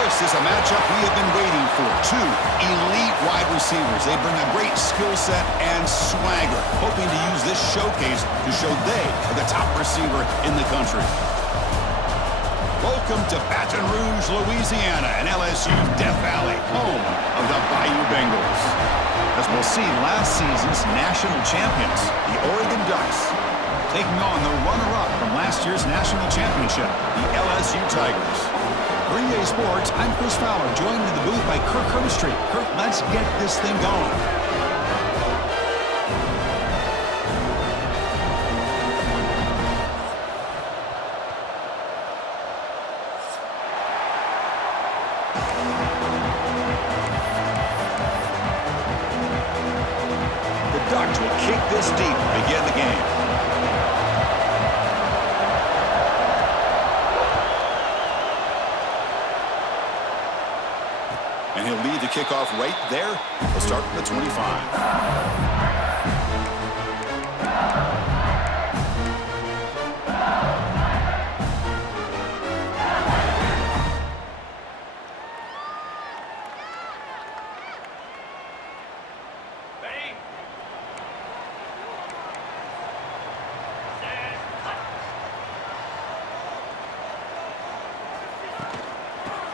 This is a matchup we have been waiting for. Two elite wide receivers. They bring a great skill set and swagger, hoping to use this showcase to show they are the top receiver in the country. Welcome to Baton Rouge, Louisiana, and LSU Death Valley, home of the Bayou Bengals. As we'll see, last season's national champions, the Oregon Ducks, taking on the runner-up from last year's national championship, the LSU Tigers. For EA Sports, I'm Chris Fowler, joined in the booth by Kirk Hermstreet. Kirk, let's get this thing going. The Ducks will kick this deep to begin the game. And he'll lead the kickoff right there. We'll start from the 25.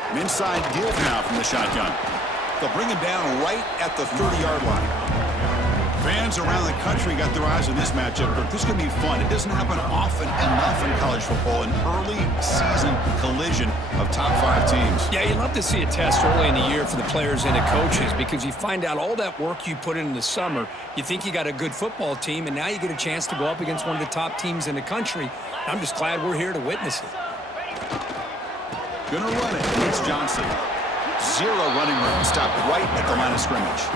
An inside give now from the shotgun. They'll bring him down right at the 30-yard line. Fans around the country got their eyes on this matchup, but this is going to be fun. It doesn't happen often enough in college football, an early season collision of top 5 teams. Yeah, you'd love to see a test early in the year for the players and the coaches because you find out all that work you put in the summer. You think you got a good football team, and now you get a chance to go up against one of the top teams in the country. I'm just glad we're here to witness it. Gonna run it. It's Johnson. Zero running room. Stopped right at the line of scrimmage.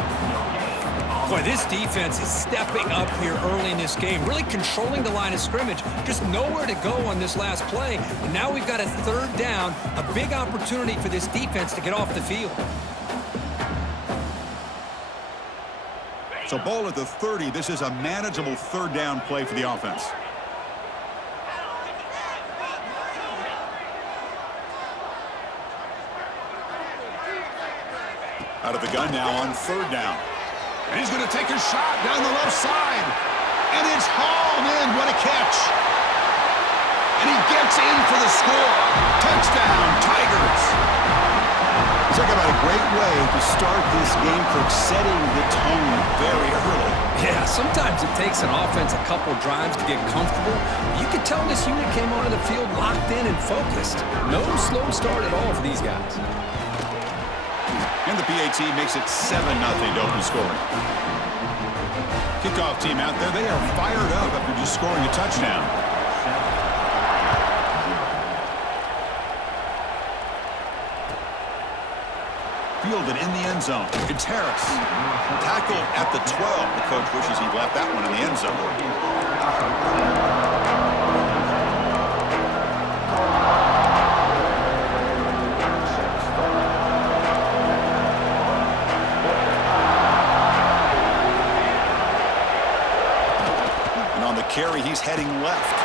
Boy, this defense is stepping up here early in this game, really controlling the line of scrimmage. Just nowhere to go on this last play. And now we've got a third down, a big opportunity for this defense to get off the field. So ball at the 30. This is a manageable third down play for the offense. Out of the gun now on third down. And he's going to take a shot down the left side. And it's hauled in. What a catch. And he gets in for the score. Touchdown, Tigers. Talk about a great way to start this game, for setting the tone very early. Yeah, sometimes it takes an offense a couple drives to get comfortable. You could tell this unit came onto the field locked in and focused. No slow start at all for these guys. And the PAT makes it 7-0 to open scoring. Kickoff team out there, they are fired up after just scoring a touchdown. Fielded in the end zone. It's Harris. Tackled at the 12. The coach wishes he left that one in the end zone. Carry, he's heading left.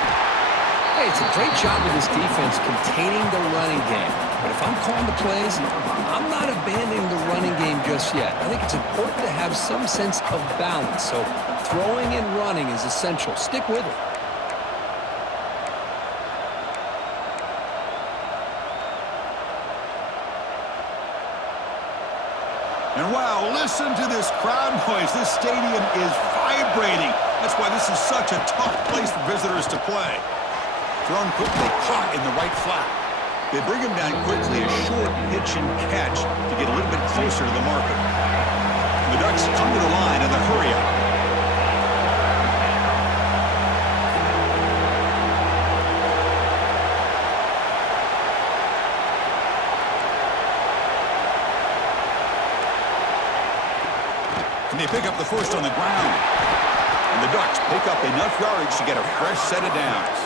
Hey, it's a great job of this defense containing the running game. But if I'm calling the plays, I'm not abandoning the running game just yet. I think it's important to have some sense of balance. So throwing and running is essential. Stick with it. And wow, listen to this crowd noise. This stadium is vibrating. That's why this is such a tough place for visitors to play. Thrown quickly, caught in the right flat. They bring him down quickly, a short pitch and catch to get a little bit closer to the marker. The Ducks come to the line in the hurry-up. And they pick up the first on the ground. And the Ducks pick up enough yardage to get a fresh set of downs.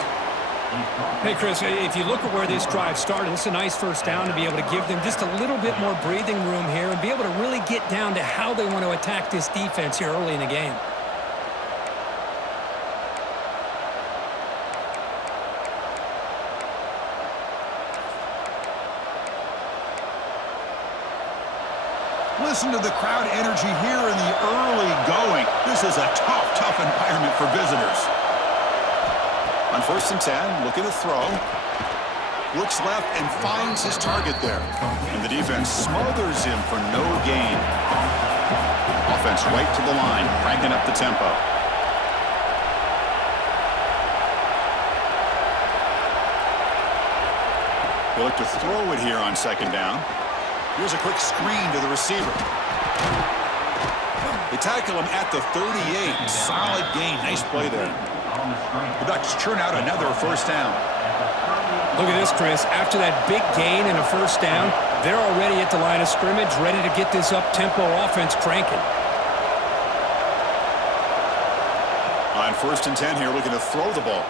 Hey, Chris, if you look at where this drive started, it's a nice first down to be able to give them just a little bit more breathing room here and be able to really get down to how they want to attack this defense here early in the game. Listen to the crowd energy here in the early going. This is a tough environment for visitors. On 1st and 10, looking to throw. Looks left and finds his target there. And the defense smothers him for no gain. Offense right to the line, cranking up the tempo. They look to throw it here on 2nd down. Here's a quick screen to the receiver. They tackle him at the 38. Solid gain. Nice play there. The Ducks churn out another 1st down. Look at this, Chris. After that big gain and a 1st down, they're already at the line of scrimmage, ready to get this up-tempo offense cranking. On 1st and 10 here, looking to throw the ball.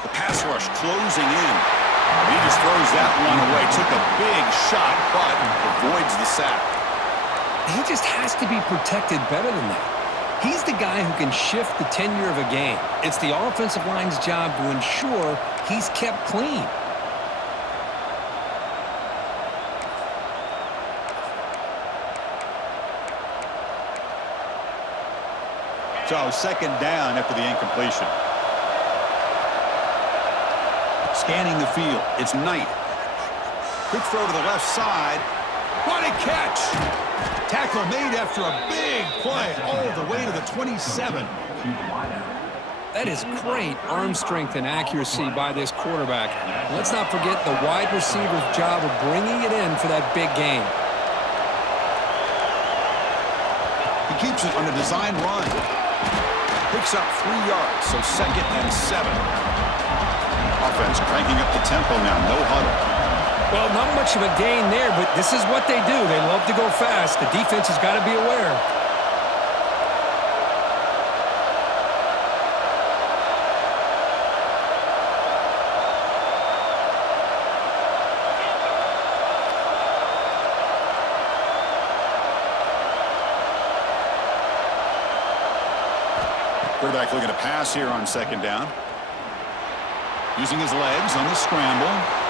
The pass rush closing in. He just throws that one away. Took a big shot, but avoids the sack. He just has to be protected better than that. He's the guy who can shift the tenure of a game. It's the offensive line's job to ensure he's kept clean. So 2nd down after the incompletion. Scanning the field. It's Knight. Quick throw to the left side. What a catch! Tackle made after a big play all the way to the 27. That is great arm strength and accuracy by this quarterback. Let's not forget the wide receiver's job of bringing it in for that big game. He keeps it on a design run. Picks up 3 yards, so 2nd and 7. Offense cranking up the tempo now, no huddle. Well, not much of a gain there, but this is what they do. They love to go fast. The defense has got to be aware. Quarterback looking to pass here on 2nd down. Using his legs on the scramble.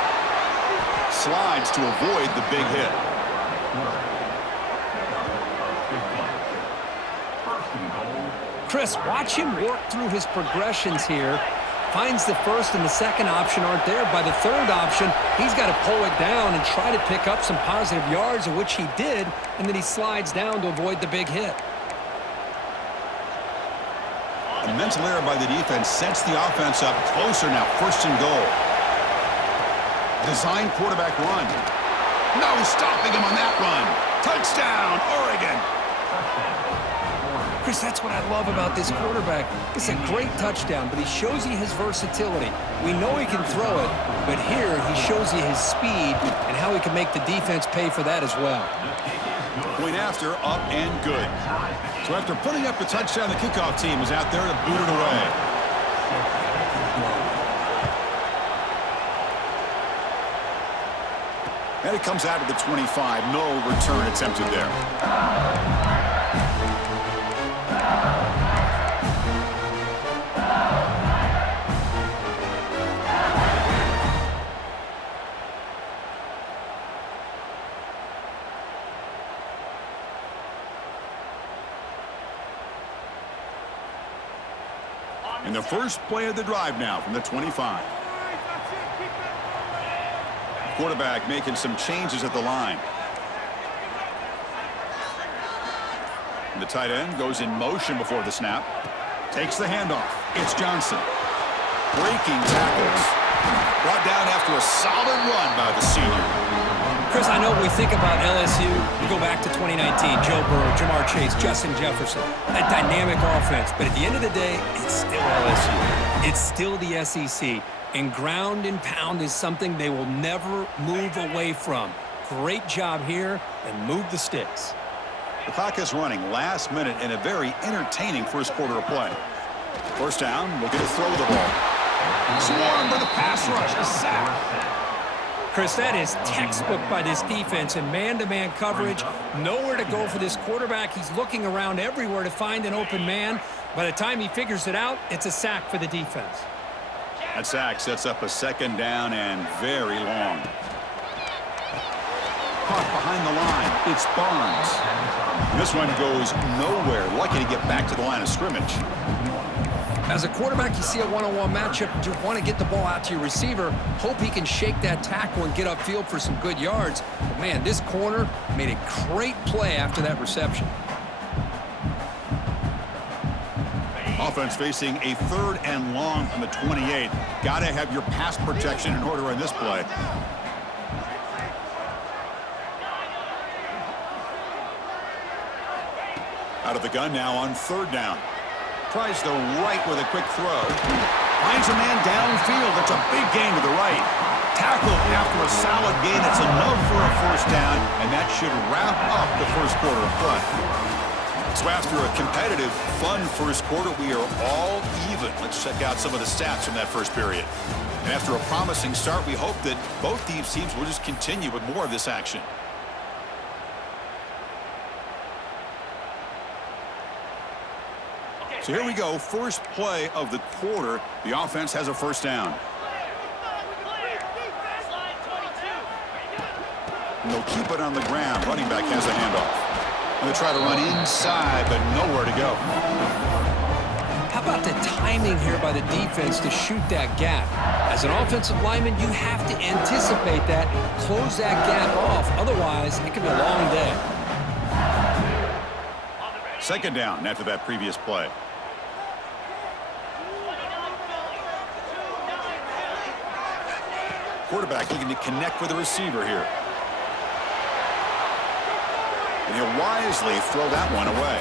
Slides to avoid the big hit. Chris, watch him work through his progressions here. Finds the 1st and the 2nd option aren't there. By the 3rd option, he's got to pull it down and try to pick up some positive yards, of which he did, and then he slides down to avoid the big hit. A mental error by the defense sets the offense up closer now. 1st and goal. Design quarterback run. No stopping him on that run. Touchdown, Oregon. Chris, that's what I love about this quarterback. It's a great touchdown, but he shows you his versatility. We know he can throw it, but here he shows you his speed and how he can make the defense pay for that as well. Point after, up and good. So after putting up a touchdown, the kickoff team is out there to boot it away. And it comes out of the 25. No return attempted there. In the first play of the drive now from the 25. Quarterback making some changes at the line. And the tight end goes in motion before the snap. Takes the handoff. It's Johnson. Breaking tackles. Brought down after a solid run by the senior. Chris, I know we think about LSU. We go back to 2019. Joe Burrow, Jamar Chase, Justin Jefferson. That dynamic offense. But at the end of the day, it's still LSU. It's still the SEC. And ground and pound is something they will never move away from. Great job here, and move the sticks. The clock is running last minute in a very entertaining first quarter of play. 1st down, looking to throw the ball. Swarmed by the pass rush, a sack. Chris, that is textbook by this defense in man-to-man coverage. Nowhere to go for this quarterback. He's looking around everywhere to find an open man. By the time he figures it out, it's a sack for the defense. That sack sets up a 2nd down and very long. Caught behind the line. It's Barnes. This one goes nowhere. Lucky to get back to the line of scrimmage. As a quarterback, you see a one-on-one matchup. You want to get the ball out to your receiver. Hope he can shake that tackle and get upfield for some good yards. But, man, this corner made a great play after that reception. Offense facing a 3rd and long on the 28. Got to have your pass protection in order in this play. Out of the gun now on 3rd down. Tries the right with a quick throw. Finds a man downfield. That's a big gain to the right. Tackle after a solid gain. It's enough for a 1st down, and that should wrap up the first quarter of play. So after a competitive, fun first quarter, we are all even. Let's check out some of the stats from that first period. And after a promising start, we hope that both these teams will just continue with more of this action. So here we go, first play of the quarter. The offense has a 1st down. And they'll keep it on the ground. Running back has a handoff. And they try to run inside, but nowhere to go. How about the timing here by the defense to shoot that gap? As an offensive lineman, you have to anticipate that, close that gap off. Otherwise, it could be a long day. 2nd down after that previous play. Quarterback looking to connect with the receiver here. And he'll wisely throw that one away.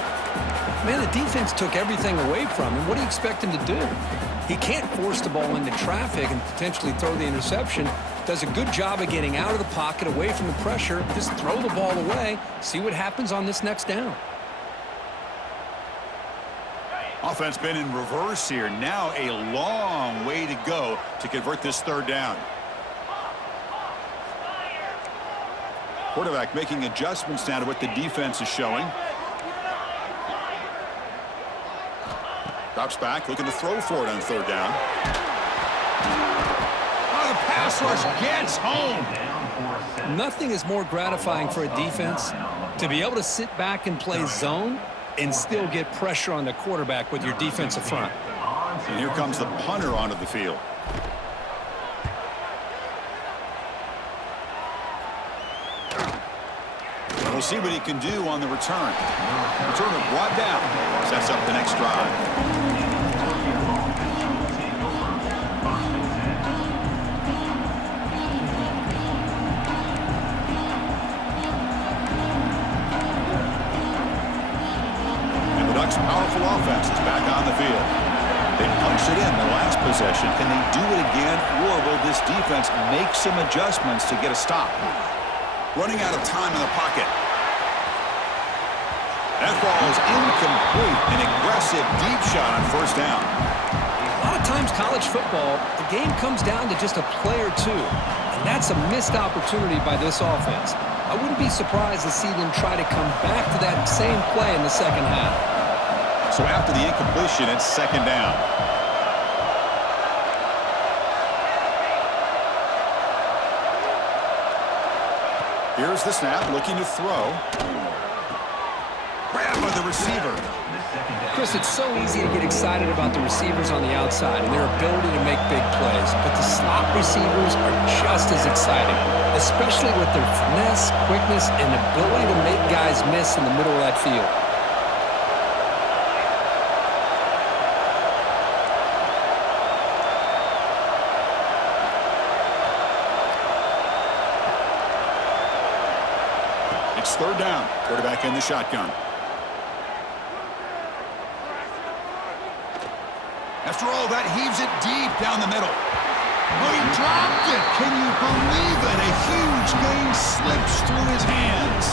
Man, the defense took everything away from him. What do you expect him to do? He can't force the ball into traffic and potentially throw the interception. Does a good job of getting out of the pocket, away from the pressure. Just throw the ball away. See what happens on this next down. Offense been in reverse here. Now a long way to go to convert this 3rd down. Quarterback making adjustments now to what the defense is showing. Drops back, looking to throw for it on 3rd down. Oh, the pass rush gets home. Nothing is more gratifying for a defense to be able to sit back and play zone and still get pressure on the quarterback with your defensive front. And here comes the punter onto the field. We'll see what he can do on the return. Return is brought down. Sets up the next drive. And the Ducks' powerful offense is back on the field. They punched it in the last possession. Can they do it again, or will this defense make some adjustments to get a stop? Running out of time in the pocket. That ball is incomplete. An aggressive deep shot on 1st down. A lot of times college football, the game comes down to just a play or two. And that's a missed opportunity by this offense. I wouldn't be surprised to see them try to come back to that same play in the 2nd half. So after the incompletion, it's 2nd down. Here's the snap, looking to throw. Grab by the receiver. Chris, it's so easy to get excited about the receivers on the outside and their ability to make big plays, but the slot receivers are just as exciting, especially with their finesse, quickness, and ability to make guys miss in the middle of that field. It's 3rd down. Quarterback in the shotgun. After all that, heaves it deep down the middle. Oh, he dropped it. Can you believe it? A huge gain slips through his hands.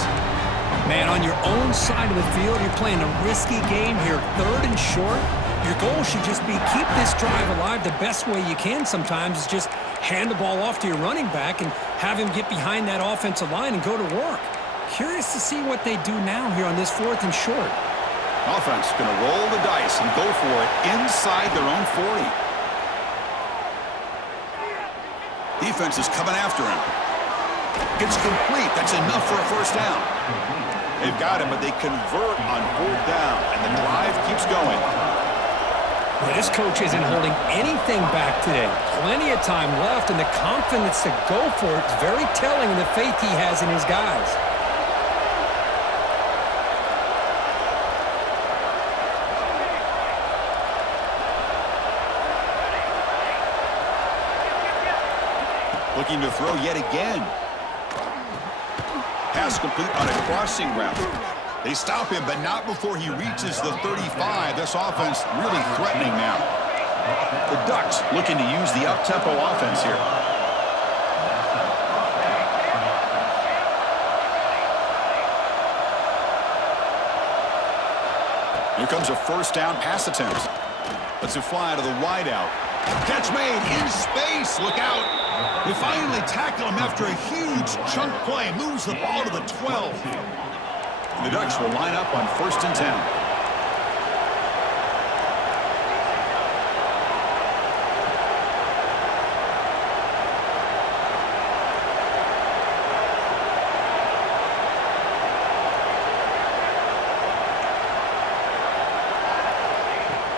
Man, on your own side of the field, you're playing a risky game here, 3rd and short. Your goal should just be keep this drive alive the best way you can sometimes is just hand the ball off to your running back and have him get behind that offensive line and go to work. Curious to see what they do now here on this 4th and short. Offense going to roll the dice and go for it inside their own 40. Defense is coming after him. It's complete. That's enough for a first down. They've got him, but they convert on fourth down, and the drive keeps going. Well, this coach isn't holding anything back today. Plenty of time left, and the confidence to go for it is very telling in the faith he has in his guys. Looking to throw yet again. Pass complete on a crossing route. They stop him, but not before he reaches the 35. This offense really threatening now. The Ducks looking to use the up-tempo offense here. Here comes a first down pass attempt. Lets it fly to the wideout. Catch made in space. Look out. They finally tackle him after a huge chunk play. Moves the ball to the 12. The Ducks will line up on 1st and 10.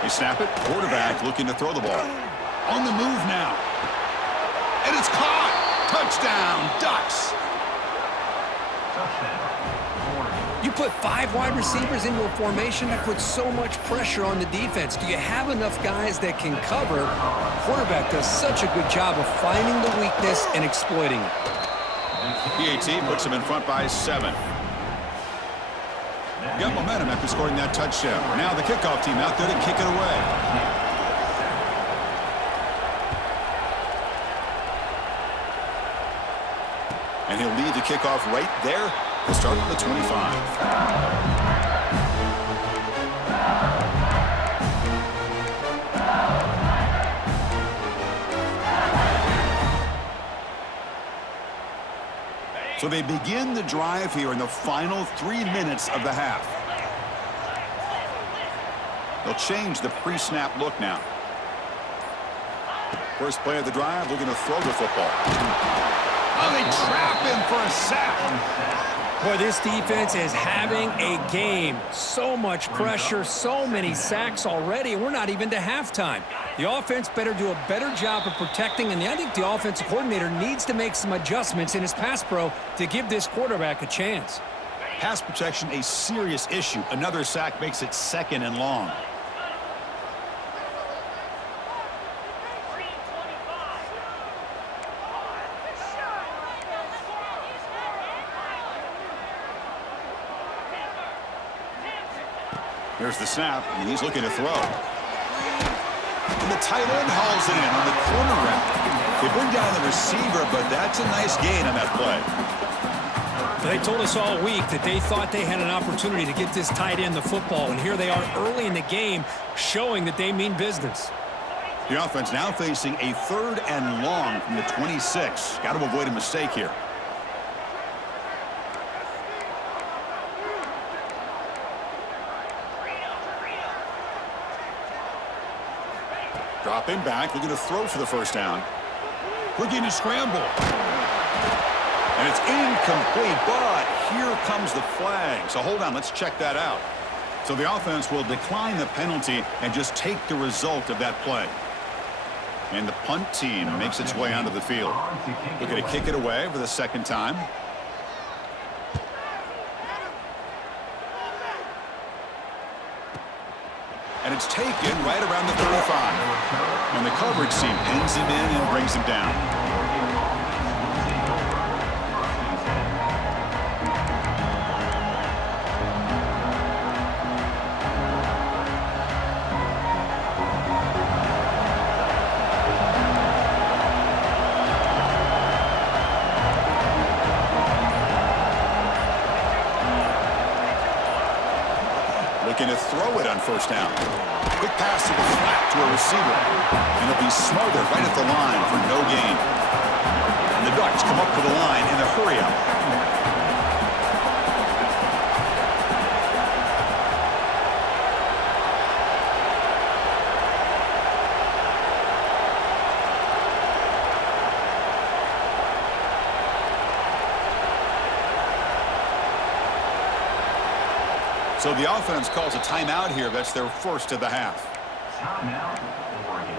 They snap it. Quarterback looking to throw the ball. On the move now. And it's caught. Touchdown, Ducks. You put 5 wide receivers into a formation that puts so much pressure on the defense. Do you have enough guys that can cover? Quarterback does such a good job of finding the weakness and exploiting it. PAT puts him in front by 7. Got momentum after scoring that touchdown. Now the kickoff team out there to kick it away. And he'll lead the kickoff right there. He'll start at the 25. So they begin the drive here in the final 3 minutes of the half. They'll change the pre-snap look now. First play of the drive, looking to throw the football. Oh, they trap him for a sack. Boy, this defense is having a game. So much pressure, so many sacks already. We're not even to halftime. The offense better do a better job of protecting, and I think the offensive coordinator needs to make some adjustments in his pass pro to give this quarterback a chance. Pass protection, a serious issue. Another sack makes it 2nd and long. Here's the snap, and he's looking to throw. And the tight end hauls it in on the corner route. They bring down the receiver, but that's a nice gain on that play. They told us all week that they thought they had an opportunity to get this tight end the football, and here they are early in the game showing that they mean business. The offense now facing a 3rd and long from the 26. Got to avoid a mistake here. Dropping back, looking to throw for the first down. Looking to scramble. And it's incomplete, but here comes the flag. So hold on, let's check that out. So the offense will decline the penalty and just take the result of that play. And the punt team makes its way onto the field. Looking to kick it away for the 2nd time. And it's taken right around the 35. And the coverage team pins him in and brings him down. Looking to throw it on first down. Quick pass to the flat to a receiver. And it'll be smothered right at the line for no gain. And the Ducks come up to the line in a hurry up. So the offense calls a timeout here. That's their first of the half. Timeout, Oregon.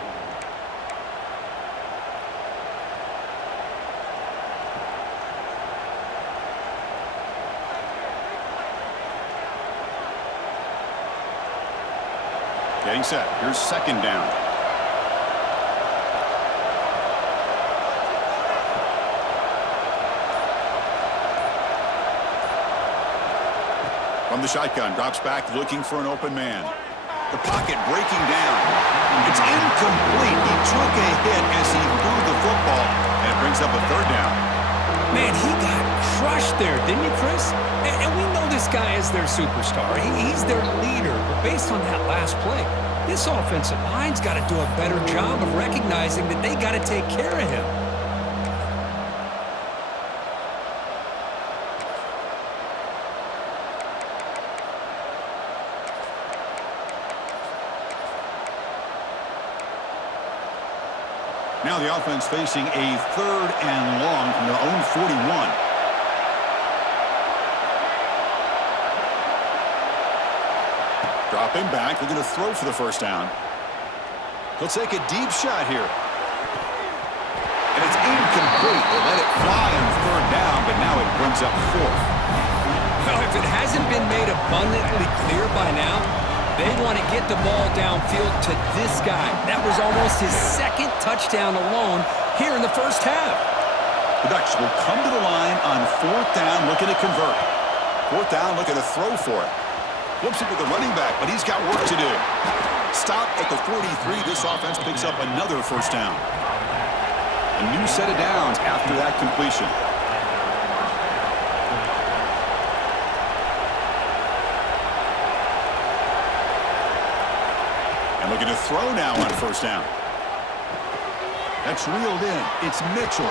Getting set. Here's second down. From the shotgun, drops back looking for an open man. The pocket breaking down. It's incomplete. He took a hit as he threw the football, and it brings up a third down. Man, he got crushed there, didn't he, Chris? And we know this guy is their superstar. He's their leader. But based on that last play, this offensive line's got to do a better job of recognizing that they got to take care of him. Now the offense facing a third and long from their own 41. Dropping back. They're going to throw for the first down. He'll take a deep shot here. And it's incomplete. They let it fly on third down, but now it brings up fourth. Well, if it hasn't been made abundantly clear by now, they want to get the ball downfield to this guy. That was almost his second touchdown alone here in the first half. The Ducks will come to the line on fourth down, looking to convert. Fourth down, looking to throw for it. Flips it to the running back, but he's got work to do. Stop at the 43. This offense picks up another first down. A new set of downs after that completion. And looking to throw now on first down. That's reeled in. It's Mitchell.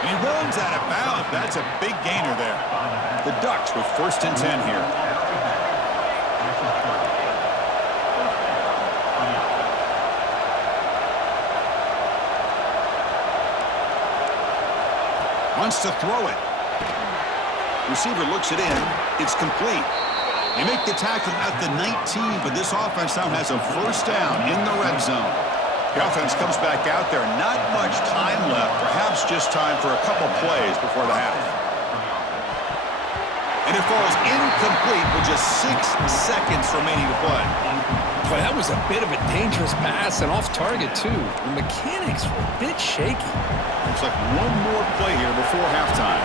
And he runs out of bounds. That's a big gainer there. The Ducks with first and 10 here. Wants to throw it. Receiver looks it in. It's complete. They make the tackle at the 19, but this offense now has a first down in the red zone. The offense comes back out there. Not much time left. Perhaps just time for a couple plays before the half. And it falls incomplete with just 6 seconds remaining to play. Boy, that was a bit of a dangerous pass and off target, too. The mechanics were a bit shaky. Looks like one more play here before halftime.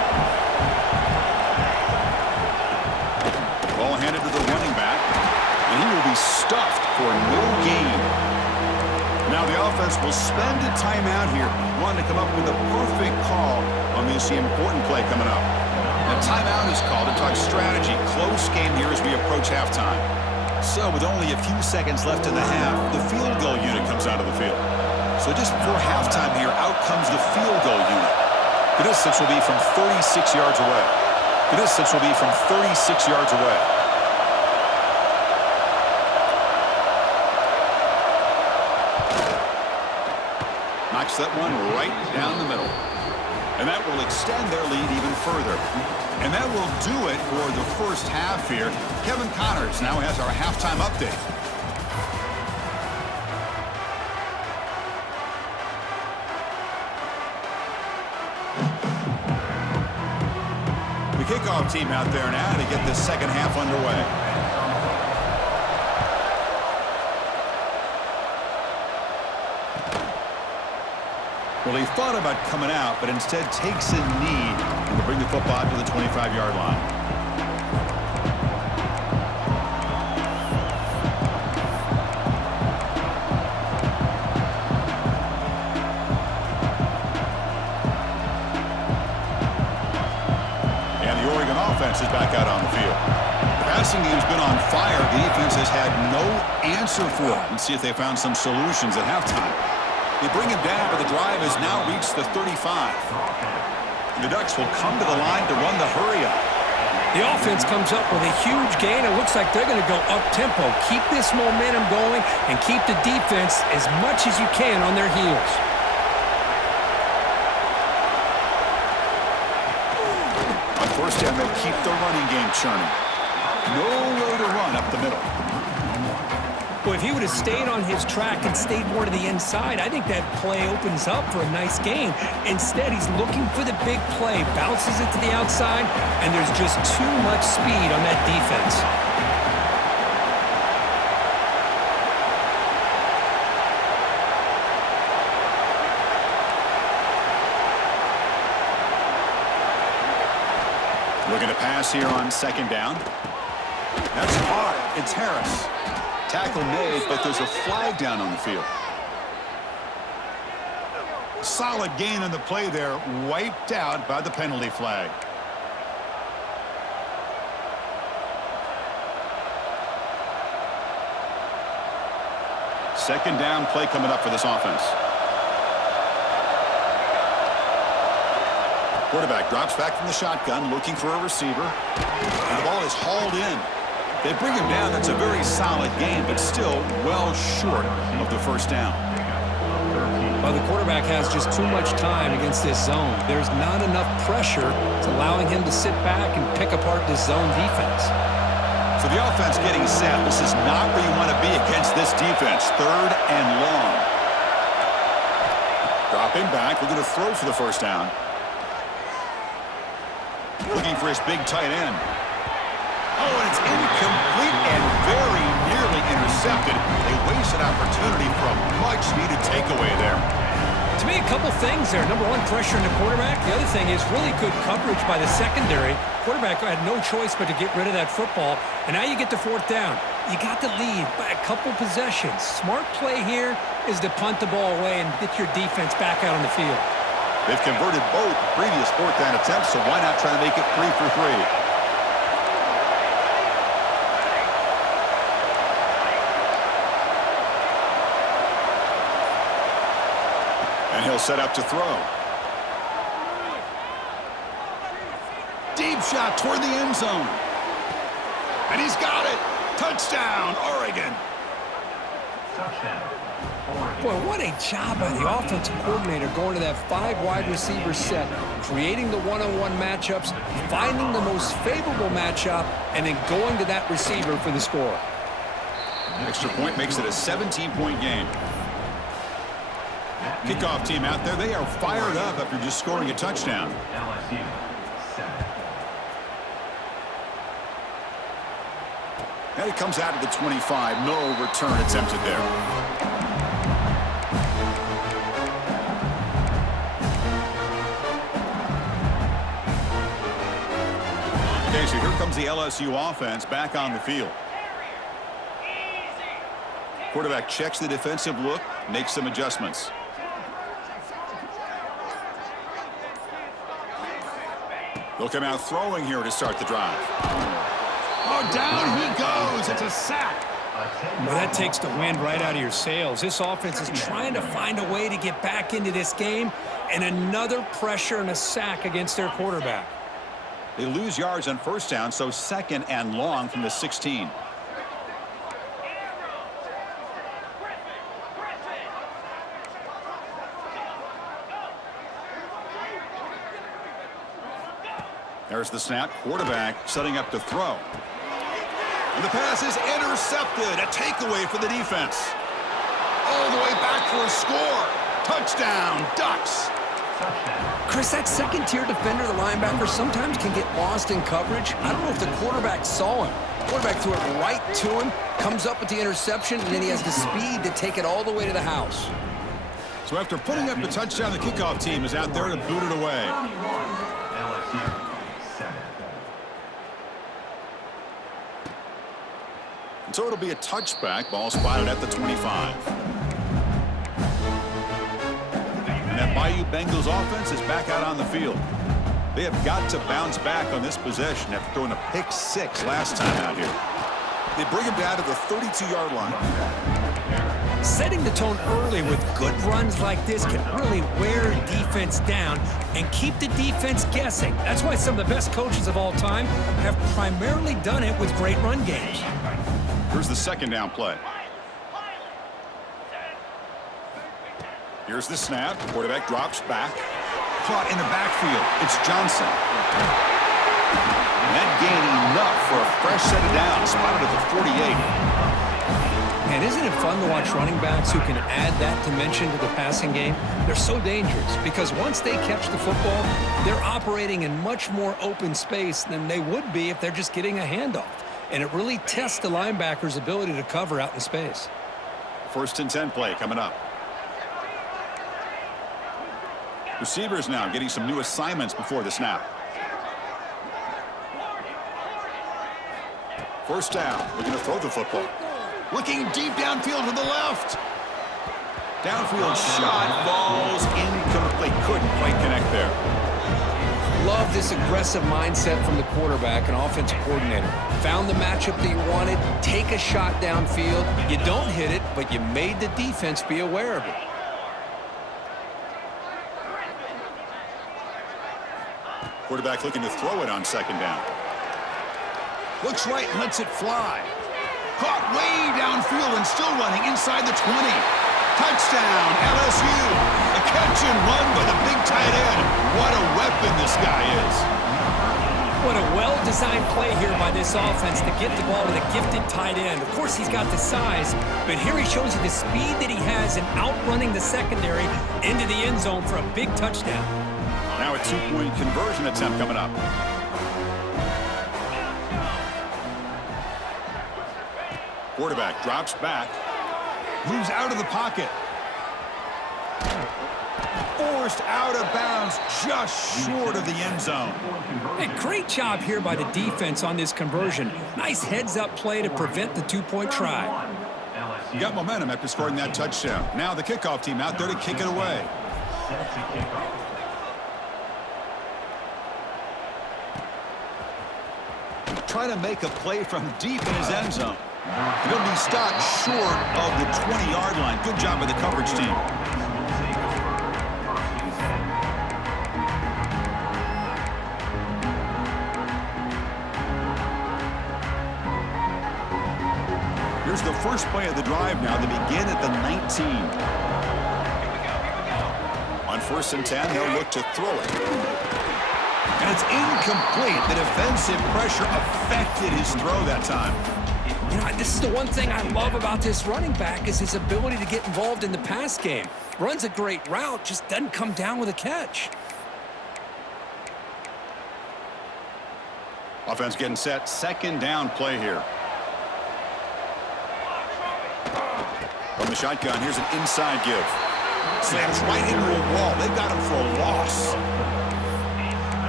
Ball handed to the running back, and he will be stuffed for no gain. Now the offense will spend a timeout here, wanting to come up with a perfect call on this important play coming up. The timeout is called to talk strategy. Close game here as we approach halftime. So with only a few seconds left in the half, the field goal unit comes out of the field. So just before halftime here, out comes the field goal unit. The distance will be from 36 yards away. The distance will be from 36 yards away. Knocks that one right down the middle. And that will extend their lead even further. And that will do it for the first half here. Kevin Connors now has our halftime update. The kickoff team out there now to get this second half underway. Well, he thought about coming out, but instead takes a knee to bring the football to the 25-yard line. And the Oregon offense is back out on the field. The passing game's been on fire. The defense has had no answer for it. Let's see if they found some solutions at halftime. They bring him down, but the drive has now reached the 35. The Ducks will come to the line to run the hurry-up. The offense comes up with a huge gain. It looks like they're going to go up-tempo. Keep this momentum going and keep the defense as much as you can on their heels. On first down, they'll keep the running game churning. Nowhere to run up the middle. Well, if he would have stayed on his track and stayed more to the inside, I think that play opens up for a nice game. Instead, he's looking for the big play, bounces it to the outside, and there's just too much speed on that defense. Looking to pass here on second down. That's hard. It's Harris. Tackle made, but there's a flag down on the field. Solid gain on the play there, wiped out by the penalty flag. Second down play coming up for this offense. Quarterback drops back from the shotgun, looking for a receiver. And the ball is hauled in. They bring him down. That's a very solid game, but still well short of the first down. Well, the quarterback has just too much time against this zone. There's not enough pressure to allowing him to sit back and pick apart this zone defense. So the offense getting set. This is not where you want to be against this defense. Third and long. Dropping back. We're going to throw for the first down. Looking for his big tight end. Oh, and it's incomplete and very nearly intercepted. A wasted opportunity for a much-needed takeaway there. To me, a couple things there. Number one, pressure in the quarterback. The other thing is really good coverage by the secondary. Quarterback had no choice but to get rid of that football. And now you get to fourth down. You got the lead by a couple possessions. Smart play here is to punt the ball away and get your defense back out on the field. They've converted both previous fourth down attempts, so why not try to make it 3 for 3? And he'll set up to throw. Deep shot toward the end zone. And he's got it. Touchdown, Oregon. Touchdown. Boy, what a job by the offensive coordinator going to that 5 wide receiver set, creating the one-on-one matchups, finding the most favorable matchup, and then going to that receiver for the score. Extra point makes it a 17-point game. Kickoff team out there. They are fired up after just scoring a touchdown. LSU 7. And he comes out of the 25. No return attempted there. Okay, so here comes the LSU offense back on the field. Quarterback checks the defensive look, makes some adjustments. They'll come out throwing here to start the drive. Oh, down he goes. It's a sack. Well, that takes the wind right out of your sails. This offense is trying to find a way to get back into this game, and another pressure and a sack against their quarterback. They lose yards on first down, so second and long from the 16. There's the snap. Quarterback setting up to throw. And the pass is intercepted. A takeaway for the defense. All the way back for a score. Touchdown, Ducks. Chris, that second-tier defender, the linebacker, sometimes can get lost in coverage. I don't know if the quarterback saw him. Quarterback threw it right to him, comes up with the interception, and then he has the speed to take it all the way to the house. So after putting up the touchdown, the kickoff team is out there to boot it away. LSU 7. And so it'll be a touchback. Ball spotted at the 25. That Bayou Bengals offense is back out on the field. They have got to bounce back on this possession after throwing a pick 6 last time out here. They bring him down to the 32-yard line. Setting the tone early with good runs like this can really wear a defense down and keep the defense guessing. That's why some of the best coaches of all time have primarily done it with great run games. Here's the second down play. Here's the snap. Quarterback drops back. Caught in the backfield. It's Johnson. And that gained enough for a fresh set of downs, spotted at the 48. And isn't it fun to watch running backs who can add that dimension to the passing game? They're so dangerous because once they catch the football, they're operating in much more open space than they would be if they're just getting a handoff. And it really tests the linebacker's ability to cover out in space. 1st and 10 play coming up. Receivers now getting some new assignments before the snap. 1st down, looking to throw the football. Looking deep downfield to the left. Downfield shot falls incomplete. Couldn't quite connect there. Love this aggressive mindset from the quarterback and offensive coordinator. Found the matchup that you wanted, take a shot downfield. You don't hit it, but you made the defense be aware of it. Quarterback looking to throw it on 2nd down. Looks right and lets it fly. Caught way downfield and still running inside the 20. Touchdown, LSU. A catch and run by the big tight end. What a weapon this guy is. What a well-designed play here by this offense to get the ball to the gifted tight end. Of course, he's got the size, but here he shows you the speed that he has in outrunning the secondary into the end zone for a big touchdown. Now a 2-point conversion attempt coming up. Quarterback drops back. Moves out of the pocket. Forced out of bounds just short of the end zone. Hey, great job here by the defense on this conversion. Nice heads-up play to prevent the 2-point try. Got momentum after scoring that touchdown. Now the kickoff team out there to kick it away. Trying to make a play from deep in his end zone. He'll be stopped short of the 20-yard line. Good job by the coverage team. Here's the first play of the drive now. They begin at the 19. On 1st and 10, they'll look to throw it. And it's incomplete. The defensive pressure affected his throw that time. You know, this is the one thing I love about this running back is his ability to get involved in the pass game. Runs a great route, just doesn't come down with a catch. Offense getting set. 2nd down play here. From the shotgun, here's an inside give. Slams right into a wall. They've got him for a loss.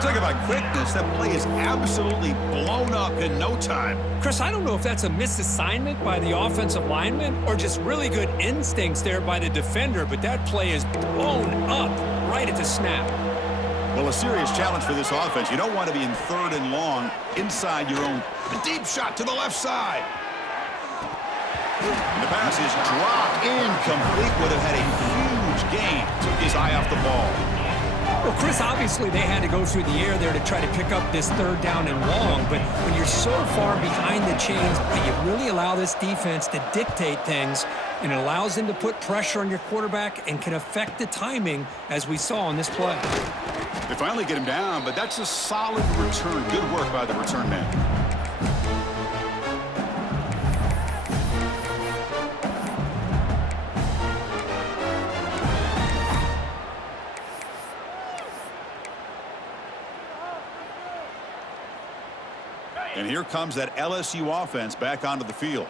Talk about quickness. That play is absolutely blown up in no time. Chris, I don't know if that's a misassignment by the offensive lineman or just really good instincts there by the defender, but that play is blown up right at the snap. Well, a serious challenge for this offense. You don't want to be in 3rd and long inside your own. A deep shot to the left side. And the pass is dropped incomplete. Would have had a huge gain. Took his eye off the ball. Well, Chris, obviously they had to go through the air there to try to pick up this 3rd down and long, but when you're so far behind the chains, you really allow this defense to dictate things, and it allows them to put pressure on your quarterback and can affect the timing, as we saw on this play. They finally get him down, but that's a solid return. Good work by the return man. And here comes that LSU offense back onto the field.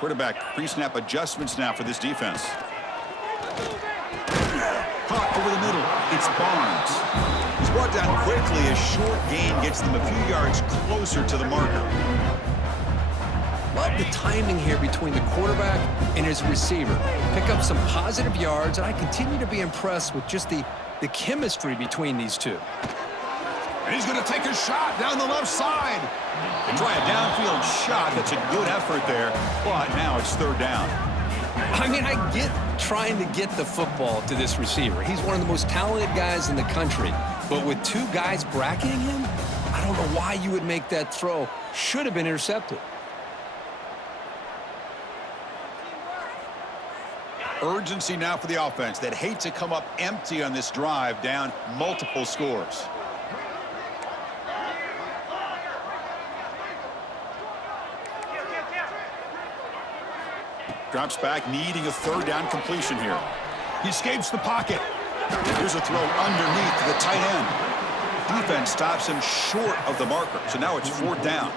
Quarterback pre-snap adjustments now for this defense. Caught over the middle. It's Barnes. He's brought down quickly. A short gain gets them a few yards closer to the marker. Love the timing here between the quarterback and his receiver. Pick up some positive yards, and I continue to be impressed with just the chemistry between these two. And he's going to take a shot down the left side. They try a downfield shot. That's a good effort there, but now it's 3rd down. I mean, I get trying to get the football to this receiver. He's one of the most talented guys in the country, but with 2 guys bracketing him, I don't know why you would make that throw. Should have been intercepted. Urgency now for the offense that hate to come up empty on this drive, down multiple scores. Drops back, needing a third down completion here. He escapes the pocket. Here's a throw underneath to the tight end. Defense stops him short of the marker, so now it's fourth down.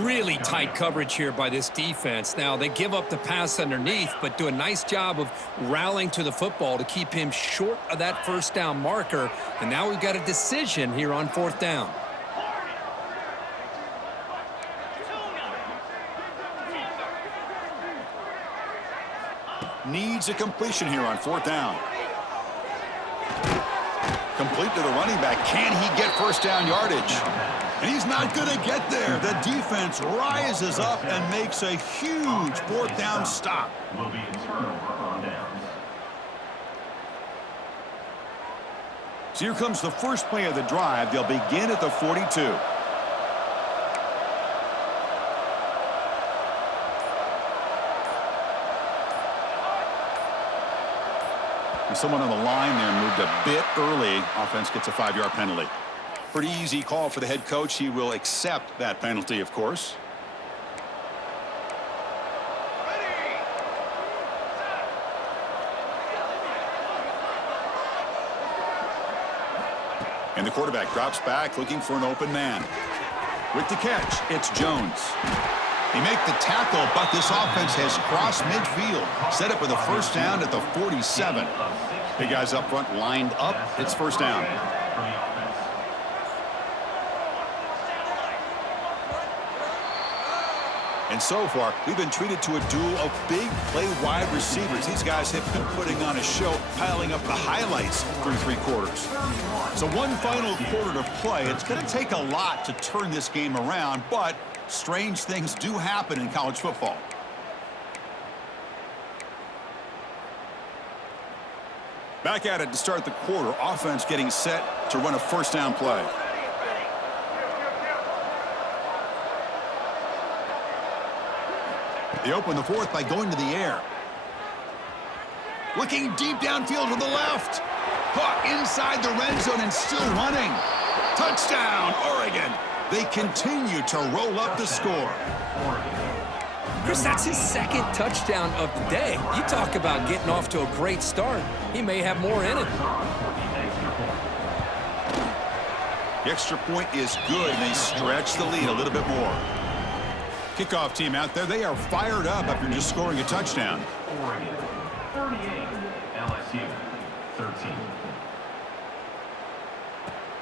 Really tight coverage here by this defense. Now, they give up the pass underneath, but do a nice job of rallying to the football to keep him short of that first down marker. And now we've got a decision here on fourth down. Needs a completion here on fourth down. Complete to the running back. Can he get first down yardage? And he's not going to get there. The defense rises up and makes a huge fourth down stop. Will be a turnover on downs. So here comes the first play of the drive. They'll begin at the 42. Someone on the line there moved a bit early. Offense gets a 5-yard penalty. Pretty easy call for the head coach. He will accept that penalty, of course. And the quarterback drops back looking for an open man. With the catch, it's Jones. He make the tackle, but this offense has crossed midfield. Set up with a first down at the 47. Big guys up front lined up. It's first down. And so far, we've been treated to a duel of big play wide receivers. These guys have been putting on a show, piling up the highlights through three quarters. So one final quarter to play. It's going to take a lot to turn this game around, but strange things do happen in college football. Back at it to start the quarter. Offense getting set to run a first down play. They open the fourth by going to the air. Looking deep downfield to the left. Caught inside the red zone and still running. Touchdown, Oregon. They continue to roll up the score. Chris, that's his second touchdown of the day. You talk about getting off to a great start. He may have more in it. The extra point is good, and they stretch the lead a little bit more. Kickoff team out there, they are fired up after just scoring a touchdown. Oregon 38, LSU 13.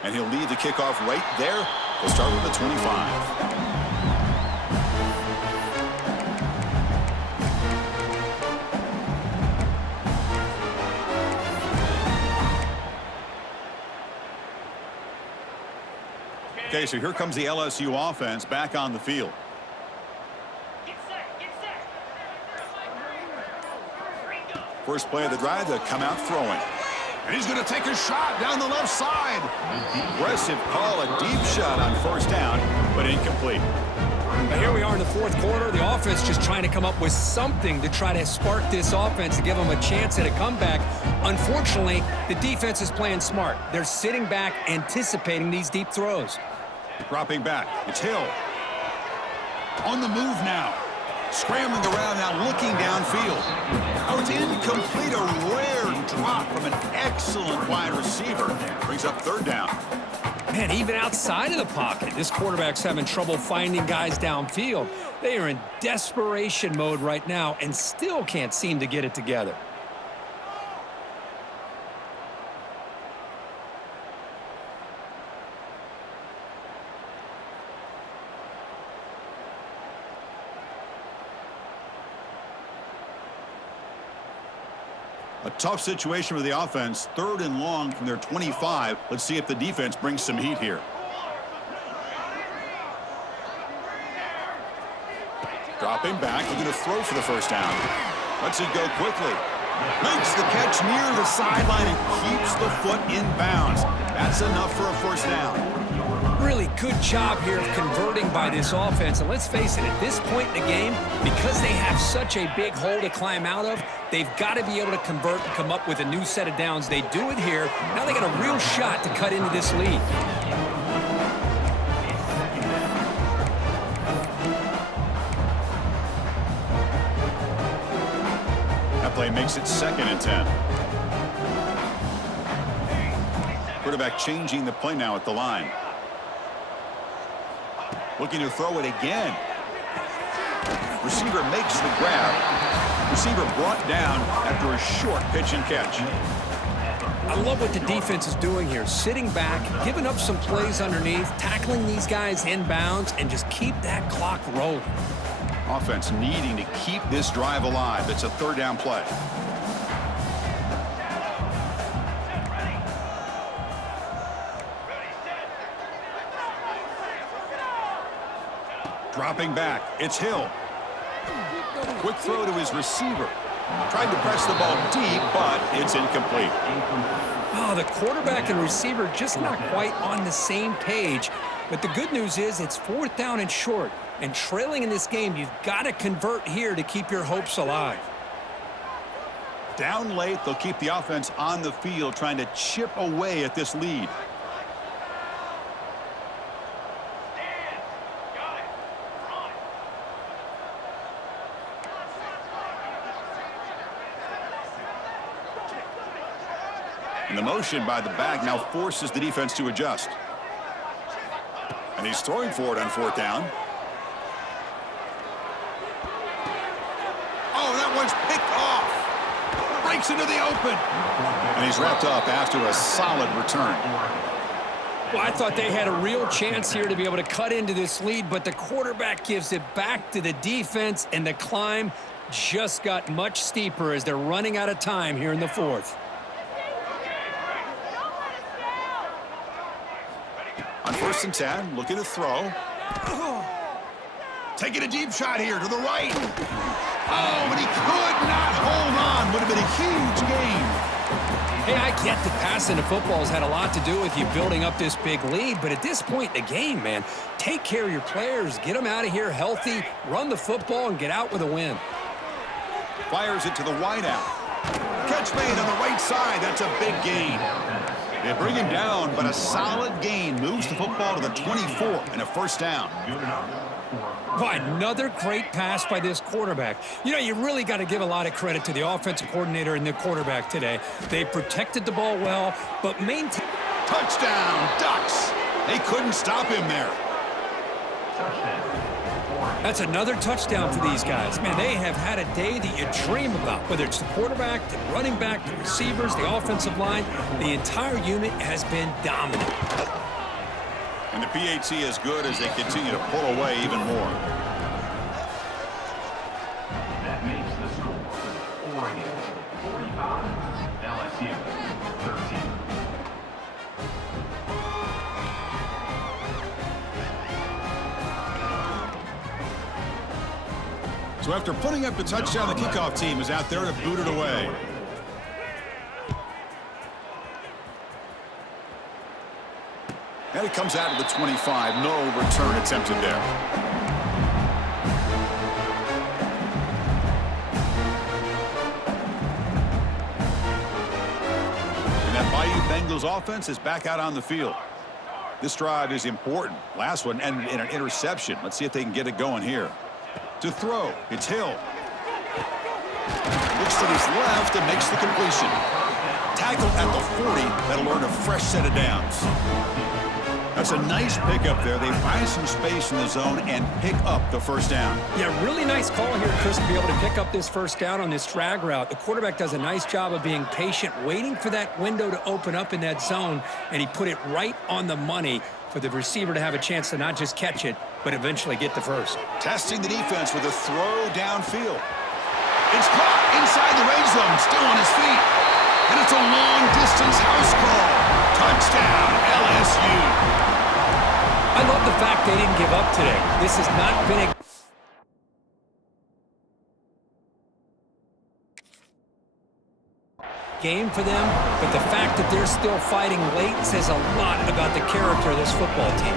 And he'll lead the kickoff right there. They'll start with the 25. Okay, so here comes the LSU offense back on the field. First play of the drive, they'll come out throwing. And he's going to take a shot down the left side. Aggressive call, a deep shot on first down, but incomplete. But here we are in the fourth quarter. The offense just trying to come up with something to try to spark this offense to give them a chance at a comeback. Unfortunately, the defense is playing smart. They're sitting back, anticipating these deep throws. Dropping back, it's Hill. On the move now. Scrambling around now, looking downfield. Oh, it's incomplete, a rare drop from an excellent wide receiver. Brings up third down. Man, even outside of the pocket, this quarterback's having trouble finding guys downfield. They are in desperation mode right now and still can't seem to get it together. A tough situation for the offense. Third and long from their 25. Let's see if the defense brings some heat here. Dropping back, looking to throw for the first down. Lets it go quickly. Makes the catch near the sideline and keeps the foot in bounds. That's enough for a first down. Really good job here of converting by this offense. And let's face it, at this point in the game, because they have such a big hole to climb out of, they've got to be able to convert and come up with a new set of downs. They do it here. Now they got a real shot to cut into this lead. play makes it 2nd and 10. Quarterback changing the play now at the line. Looking to throw it again. Receiver makes the grab. Receiver brought down after a short pitch and catch. I love what the defense is doing here. Sitting back, giving up some plays underneath, tackling these guys inbounds, and just keep that clock rolling. Offense needing to keep this drive alive. It's a 3rd down play. Dropping back, it's Hill. Quick throw to his receiver. Tried to press the ball deep, but it's incomplete. Oh, the quarterback and receiver just not quite on the same page. But the good news is it's 4th down and short. And trailing in this game, you've got to convert here to keep your hopes alive. Down late, they'll keep the offense on the field trying to chip away at this lead. And the motion by the back now forces the defense to adjust. And he's throwing for it on 4th down. Oh, that one's picked off. Breaks into the open. And he's wrapped up after a solid return. Well, I thought they had a real chance here to be able to cut into this lead, but the quarterback gives it back to the defense, and the climb just got much steeper as they're running out of time here in the 4th. On 1st and 10, looking to throw. Taking a deep shot here to the right. Oh, and he could not hold on. Would have been a huge game. Hey, I get that passing the football has had a lot to do with you building up this big lead, but at this point in the game, man, take care of your players. Get them out of here healthy, run the football, and get out with a win. Fires it to the wideout. Catch made on the right side. That's a big gain. They bring him down, but a solid gain moves the football to the 24 and a 1st down. Boy, another great pass by this quarterback. You know, you really got to give a lot of credit to the offensive coordinator and the quarterback today. They protected the ball well, but maintained. Touchdown, Ducks. They couldn't stop him there. That's another touchdown for these guys. Man, they have had a day that you dream about, whether it's the quarterback, the running back, the receivers, the offensive line. The entire unit has been dominant. And the PAT is good as they continue to pull away even more. That makes the score Oregon 45, LSU 13. So after putting up the touchdown, the kickoff team is out there to boot it away. And it comes out of the 25. No return attempted there. And that Bayou Bengals offense is back out on the field. This drive is important. Last one ended in an interception. Let's see if they can get it going here. To throw, it's Hill. Looks to his left and makes the completion. Tackle at the 40. That'll earn a fresh set of downs. That's a nice pickup there. They find some space in the zone and pick up the 1st down. Yeah, really nice call here, Chris, to be able to pick up this 1st down on this drag route. The quarterback does a nice job of being patient, waiting for that window to open up in that zone, and he put it right on the money for the receiver to have a chance to not just catch it, but eventually get the 1st. Testing the defense with a throw downfield. It's caught inside the red zone, still on his feet. And it's a long-distance house call. Touchdown, LSU. I love the fact they didn't give up today. This has not been a game for them, but the fact that they're still fighting late says a lot about the character of this football team.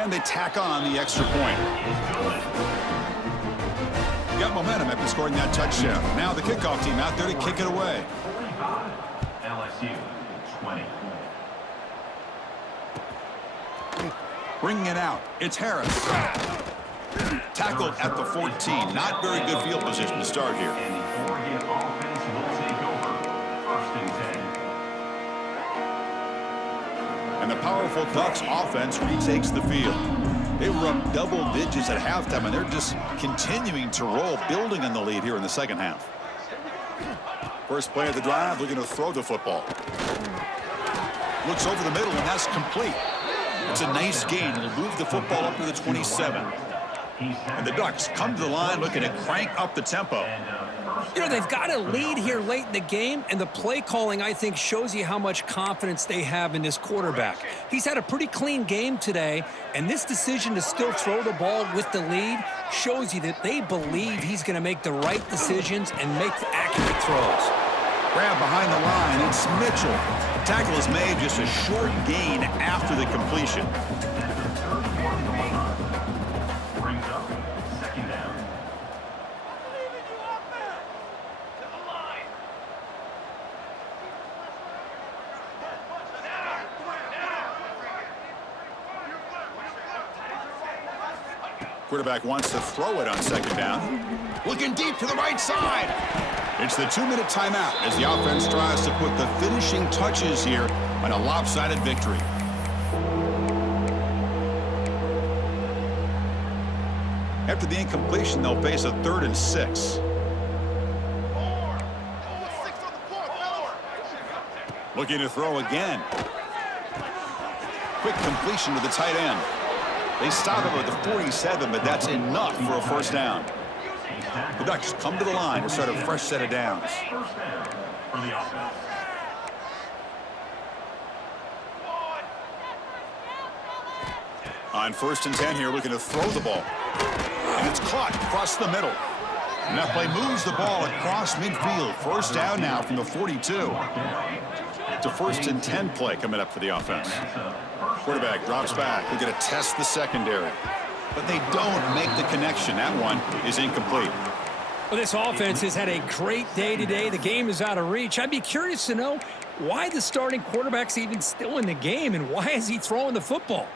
And they tack on the extra point. Got momentum after scoring that touchdown. Now the kickoff team out there to kick it away. 45, LSU 20. Bringing it out, it's Harris. Tackled at the 14. Not very good field position to start here. And the Oregon offense will take over. 1st and 10. And the powerful Ducks offense retakes the field. They were up double digits at halftime, and they're just continuing to roll, building on the lead here in the second half. First play of the drive, looking to throw the football. Looks over the middle, and that's complete. It's a nice gain. It'll move the football up to the 27. And the Ducks come to the line looking to crank up the tempo. You know, they've got a lead here late in the game, and the play calling, I think, shows you how much confidence they have in this quarterback. He's had a pretty clean game today, and this decision to still throw the ball with the lead shows you that they believe he's going to make the right decisions and make the accurate throws. Grab behind the line, it's Mitchell. Tackle is made, just a short gain after the completion. Brings up 2nd down. Quarterback wants to throw it on 2nd down. Looking deep to the right side. It's the 2-minute timeout as the offense tries to put the finishing touches here on a lopsided victory. After the incompletion, they'll face a 3rd and 6. Looking to throw again. Quick completion to the tight end. They stop him at the 47, but that's enough for a 1st down. The Ducks come to the line to start a fresh set of downs. 1st down for the offense. On 1st and 10 here, looking to throw the ball. And it's caught across the middle. And that play moves the ball across midfield. 1st down now from the 42. It's a 1st and 10 play coming up for the offense. Quarterback drops back. Looking to test the secondary. But they don't make the connection. That one is incomplete. Well, this offense has had a great day today. The game is out of reach. I'd be curious to know why the starting quarterback's even still in the game and why is he throwing the football?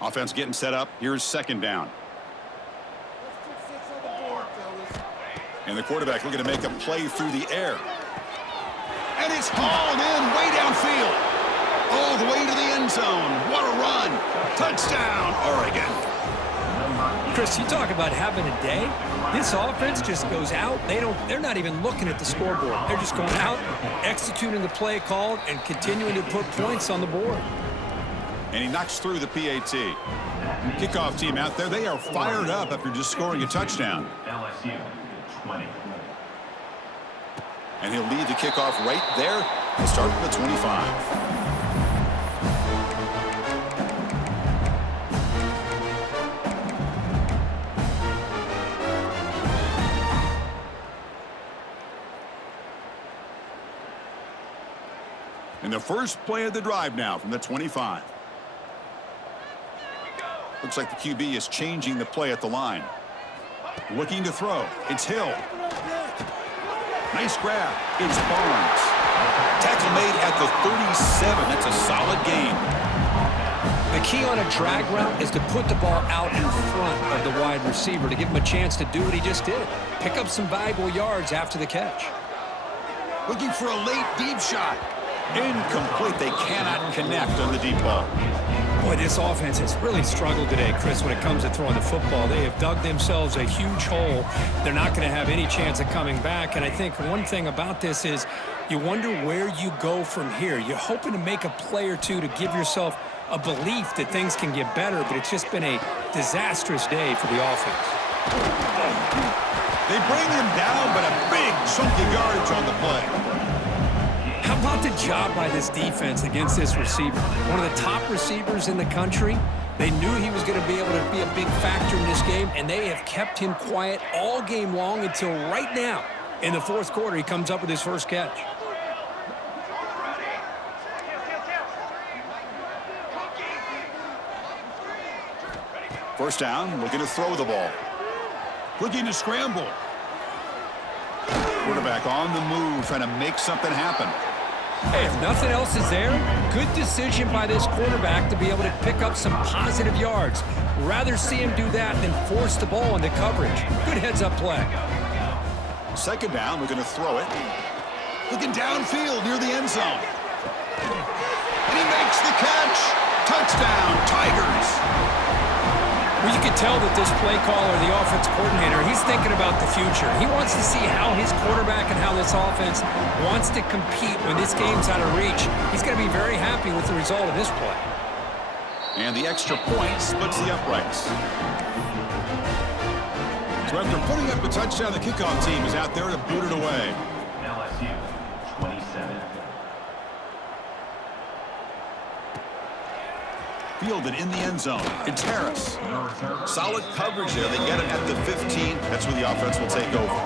Offense getting set up. Here's 2nd down. And the quarterback looking to make a play through the air. And it's hauled in way downfield. All the way to the end zone. What a run. Touchdown, Oregon. Chris, you talk about having a day. This offense just goes out. They're not even looking at the scoreboard. They're just going out, executing the play called, and continuing to put points on the board. And he knocks through the PAT. Kickoff team out there. They are fired up after just scoring a touchdown. LSU 20. And he'll lead the kickoff right there and start from the 25. And the first play of the drive now from the 25. Looks like the QB is changing the play at the line. Looking to throw. It's Hill. Nice grab. It's Barnes. Tackle made at the 37. That's a solid gain. The key on a drag route is to put the ball out in front of the wide receiver to give him a chance to do what he just did. Pick up some valuable yards after the catch. Looking for a late deep shot. Incomplete. They cannot connect on the deep ball. Boy, this offense has really struggled today, Chris, when it comes to throwing the football. They have dug themselves a huge hole. They're not going to have any chance of coming back. And I think one thing about this is you wonder where you go from here. You're hoping to make a play or two to give yourself a belief that things can get better, but it's just been a disastrous day for the offense. They bring him down, but a big chunky yardage on the play. How about the job by this defense against this receiver? One of the top receivers in the country. They knew he was going to be able to be a big factor in this game, and they have kept him quiet all game long until right now. In the 4th quarter, he comes up with his first catch. First down, looking to throw the ball. Looking to scramble. Quarterback on the move, trying to make something happen. Hey, if nothing else is there, good decision by this quarterback to be able to pick up some positive yards. Rather see him do that than force the ball into coverage. Good heads-up play. Second down, looking to throw it. Looking downfield near the end zone. And he makes the catch. Touchdown, Tigers. Well, you can tell that this play caller, the offense coordinator, he's thinking about the future. He wants to see how his quarterback and how this offense wants to compete when this game's out of reach. He's going to be very happy with the result of this play. And the extra point splits the uprights. So after putting up a touchdown, the kickoff team is out there to boot it away. LSU 27. Fielded in the end zone. It's Harris. Solid coverage there. They get him at the 15. That's where the offense will take over.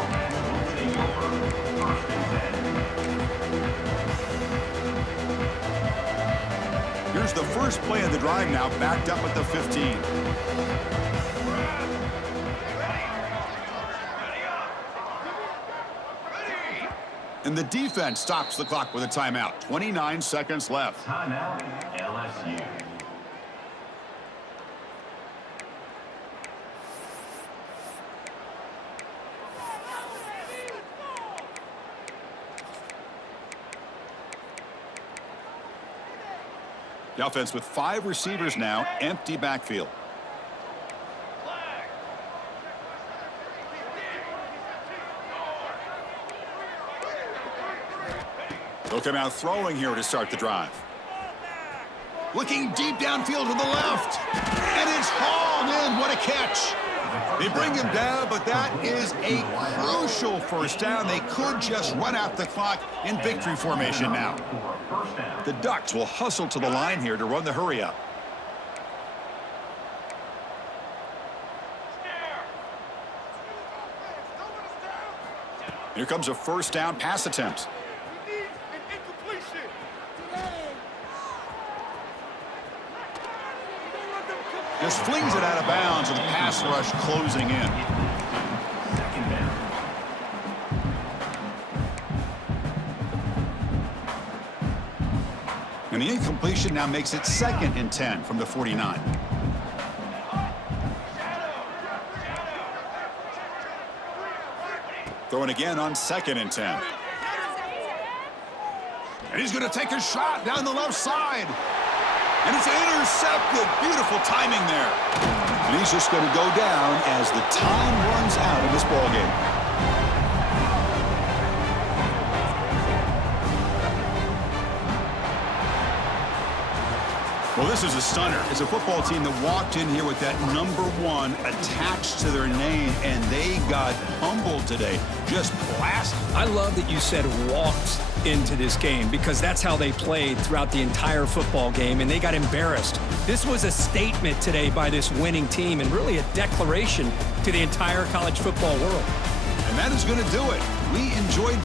Here's the first play of the drive now, backed up at the 15. And the defense stops the clock with a timeout. 29 seconds left. Timeout, LSU. The offense with 5 receivers now, empty backfield. They'll come out throwing here to start the drive. Looking deep downfield to the left. And it's hauled in. What a catch. They bring him down, but that is a crucial first down. They could just run out the clock in victory formation now. The Ducks will hustle to the line here to run the hurry up. Here comes a first down pass attempt. Just flings it out of bounds with the pass rush closing in. Second down. And the incompletion now makes it 2nd and 10 from the 49. Throwing again on 2nd and 10. And he's going to take a shot down the left side. And it's intercepted. Beautiful timing there. And he's just going to go down as the time runs out in this ballgame. Well, this is a stunner. It's a football team that walked in here with that #1 attached to their name, and they got humbled today. Just blasted. I love that you said walked into this game because that's how they played throughout the entire football game, and they got embarrassed. This was a statement today by this winning team and really a declaration to the entire college football world. And that is going to do it. We enjoyed